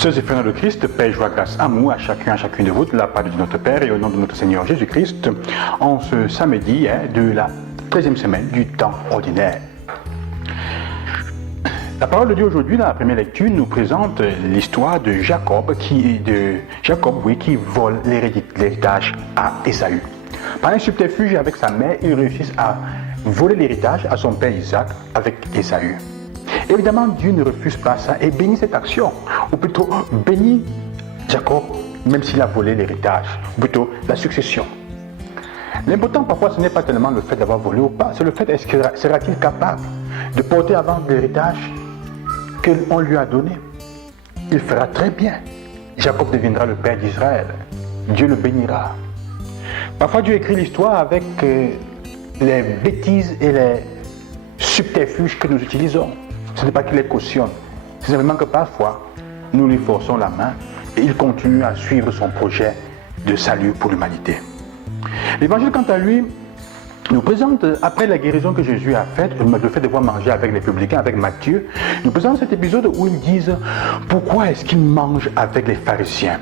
Sœurs et frères de Christ, paix, joie, grâce, amour à chacun, à chacune de vous, de la part de notre Père et au nom de notre Seigneur Jésus-Christ, en ce samedi de la 13e semaine du temps ordinaire. La parole de Dieu aujourd'hui, dans la première lecture, nous présente l'histoire de Jacob qui vole l'héritage à Ésaü. Par un subterfuge avec sa mère, il réussit à voler l'héritage à son père Isaac avec Ésaü. Évidemment, Dieu ne refuse pas ça et bénit cette action, ou plutôt bénit Jacob, même s'il a volé l'héritage, ou plutôt la succession. L'important parfois, ce n'est pas tellement le fait d'avoir volé ou pas, c'est le fait, sera-t-il capable de porter avant l'héritage qu'on lui a donné? Il fera très bien. Jacob deviendra le père d'Israël. Dieu le bénira. Parfois, Dieu écrit l'histoire avec les bêtises et les subterfuges que nous utilisons. Ce n'est pas qu'il les cautionne, c'est simplement que parfois, nous lui forçons la main et il continue à suivre son projet de salut pour l'humanité. L'évangile, quant à lui, nous présente, après la guérison que Jésus a faite, le fait de voir manger avec les publicains, avec Matthieu, nous présente cet épisode où ils disent pourquoi est-ce qu'ils mangent avec les pharisiens?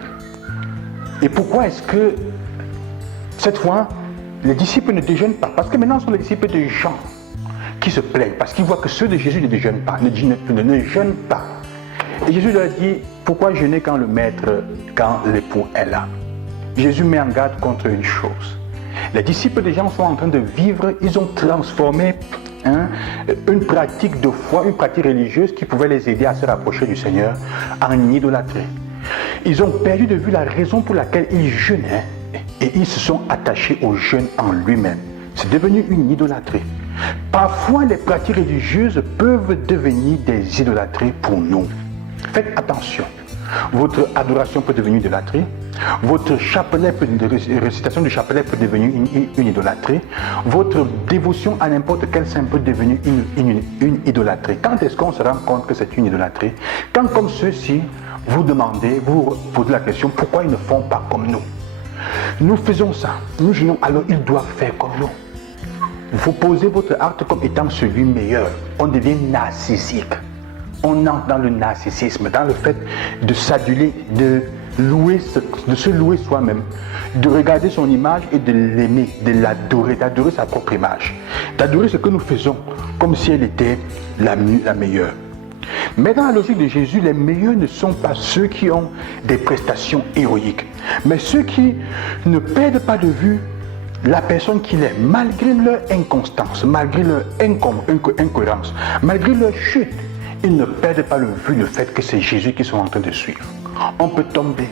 Et pourquoi est-ce que, cette fois, les disciples ne déjeunent pas? Parce que maintenant, ce sont les disciples de Jean qui se plaignent, parce qu'ils voient que ceux de Jésus ne déjeunent pas, ne jeûnent pas. Et Jésus leur dit, pourquoi jeûner quand le maître, quand l'époux est là? Jésus met en garde contre une chose. Les disciples de Jean sont en train de vivre, ils ont transformé une pratique de foi, une pratique religieuse qui pouvait les aider à se rapprocher du Seigneur en idolâtrie. Ils ont perdu de vue la raison pour laquelle ils jeûnaient et ils se sont attachés au jeûne en lui-même. C'est devenu une idolâtrie. Parfois, les pratiques religieuses peuvent devenir des idolâtries pour nous. Faites attention. Votre adoration peut devenir une idolâtrie. Votre chapelet, récitation du chapelet peut devenir une idolâtrie. Votre dévotion à n'importe quel saint peut devenir une idolâtrie. Quand est-ce qu'on se rend compte que c'est une idolâtrie? Quand, comme ceux-ci, vous demandez, vous posez la question, pourquoi ils ne font pas comme nous? Nous faisons ça. Nous jeûnons, alors ils doivent faire comme nous. Vous posez votre acte comme étant celui meilleur. On devient narcissique. On entre dans le narcissisme, dans le fait de s'aduler, de se louer soi-même, de regarder son image et de l'aimer, de l'adorer, d'adorer sa propre image, d'adorer ce que nous faisons comme si elle était la meilleure. Mais dans la logique de Jésus, les meilleurs ne sont pas ceux qui ont des prestations héroïques, mais ceux qui ne perdent pas de vue la personne qu'il est, malgré leur inconstance, malgré leur incohérence, malgré leur chute, ils ne perdent pas de vue le fait que c'est Jésus qu'ils sont en train de suivre. On peut tomber,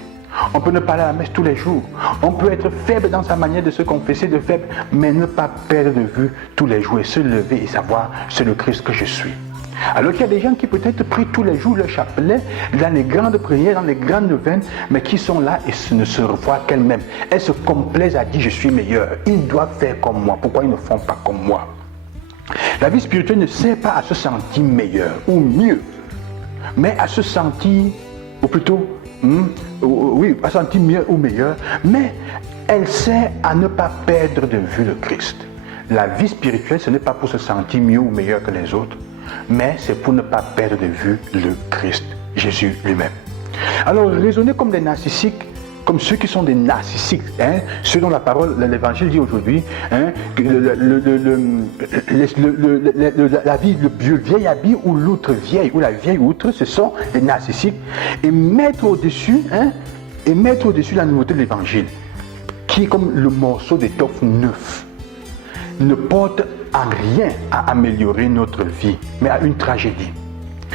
on peut ne pas aller à la messe tous les jours, on peut être faible dans sa manière de se confesser de faible, mais ne pas perdre de vue tous les jours et se lever et savoir c'est le Christ que je suis. Alors qu'il y a des gens qui peut-être prient tous les jours le chapelet, dans les grandes prières, dans les grandes neuvaines, mais qui sont là et ne se revoient qu'elles-mêmes. Elles se complaisent à dire je suis meilleur. Ils doivent faire comme moi. Pourquoi ils ne font pas comme moi? La vie spirituelle ne sert pas à se sentir meilleur ou mieux, mais à se sentir, ou plutôt, à se sentir mieux ou meilleur, mais elle sert à ne pas perdre de vue le Christ. La vie spirituelle, ce n'est pas pour se sentir mieux ou meilleur que les autres, mais c'est pour ne pas perdre de vue le Christ, Jésus lui-même. Alors, raisonner comme des narcissiques, comme ceux qui sont des narcissiques, ceux dont la parole, l'évangile dit aujourd'hui, le vieil habit ou l'outre vieille, ou la vieille outre, ce sont des narcissiques, et mettre au-dessus la nouveauté de l'évangile, qui est comme le morceau d'étoffe neuf, ne porte en rien à améliorer notre vie, mais à une tragédie.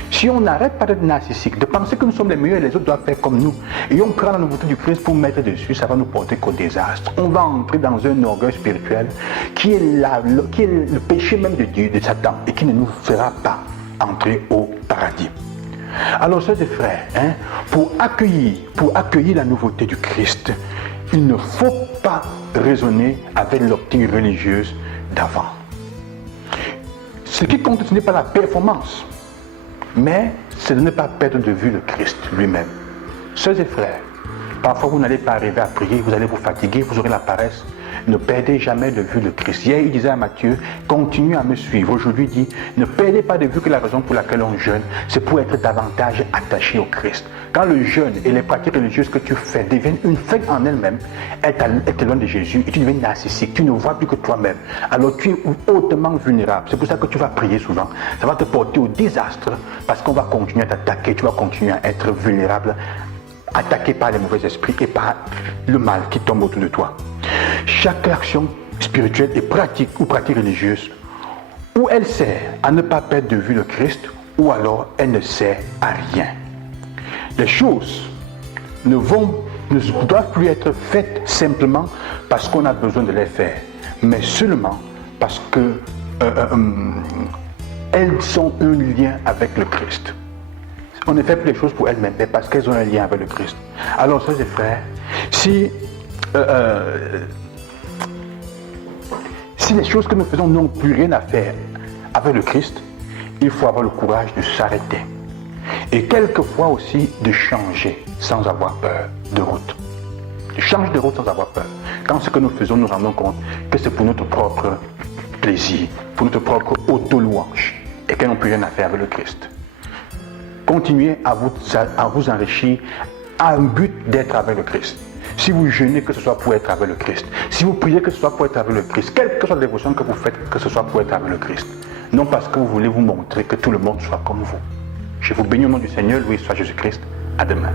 Si on n'arrête pas d'être narcissique, de penser que nous sommes les meilleurs et les autres doivent faire comme nous, et on prend la nouveauté du Christ pour mettre dessus, ça va nous porter qu'au désastre. On va entrer dans un orgueil spirituel qui est le péché même de Dieu, de Satan, et qui ne nous fera pas entrer au paradis. Alors, sœurs et frères, pour accueillir la nouveauté du Christ, il ne faut pas raisonner avec l'optique religieuse d'avant. Ce qui compte, ce n'est pas la performance, mais c'est de ne pas perdre de vue le Christ lui-même. Sœurs et frères, parfois vous n'allez pas arriver à prier, vous allez vous fatiguer, vous aurez la paresse. Ne perdez jamais de vue le Christ. Hier, il disait à Matthieu, continuez à me suivre. Aujourd'hui, il dit, ne perdez pas de vue que la raison pour laquelle on jeûne, c'est pour être davantage attaché au Christ. Quand le jeûne et les pratiques religieuses que tu fais deviennent une fête en elles-mêmes, elles t'éloignent de Jésus et tu deviens narcissique, tu ne vois plus que toi-même. Alors tu es hautement vulnérable. C'est pour ça que tu vas prier souvent. Ça va te porter au désastre parce qu'on va continuer à t'attaquer, tu vas continuer à être vulnérable, attaqué par les mauvais esprits et par le mal qui tombe autour de toi. Chaque action spirituelle et pratique ou pratique religieuse, ou elle sert à ne pas perdre de vue le Christ, ou alors elle ne sert à rien. Les choses ne doivent plus être faites simplement parce qu'on a besoin de les faire, mais seulement parce que elles sont un lien avec le Christ. On ne fait plus les choses pour elles-mêmes, mais parce qu'elles ont un lien avec le Christ. Alors, sœurs et frères, si les choses que nous faisons n'ont plus rien à faire avec le Christ, il faut avoir le courage de s'arrêter. Et quelquefois aussi de changer sans avoir peur de route. De changer de route sans avoir peur. Quand ce que nous faisons, nous rendons compte que c'est pour notre propre plaisir, pour notre propre auto-louange, et qu'elles n'ont plus rien à faire avec le Christ. Continuez à vous enrichir à un but d'être avec le Christ. Si vous jeûnez, que ce soit pour être avec le Christ. Si vous priez, que ce soit pour être avec le Christ. Quelle que soit la dévotion que vous faites, que ce soit pour être avec le Christ. Non parce que vous voulez vous montrer que tout le monde soit comme vous. Je vous bénis au nom du Seigneur, loué soit Jésus-Christ. À demain.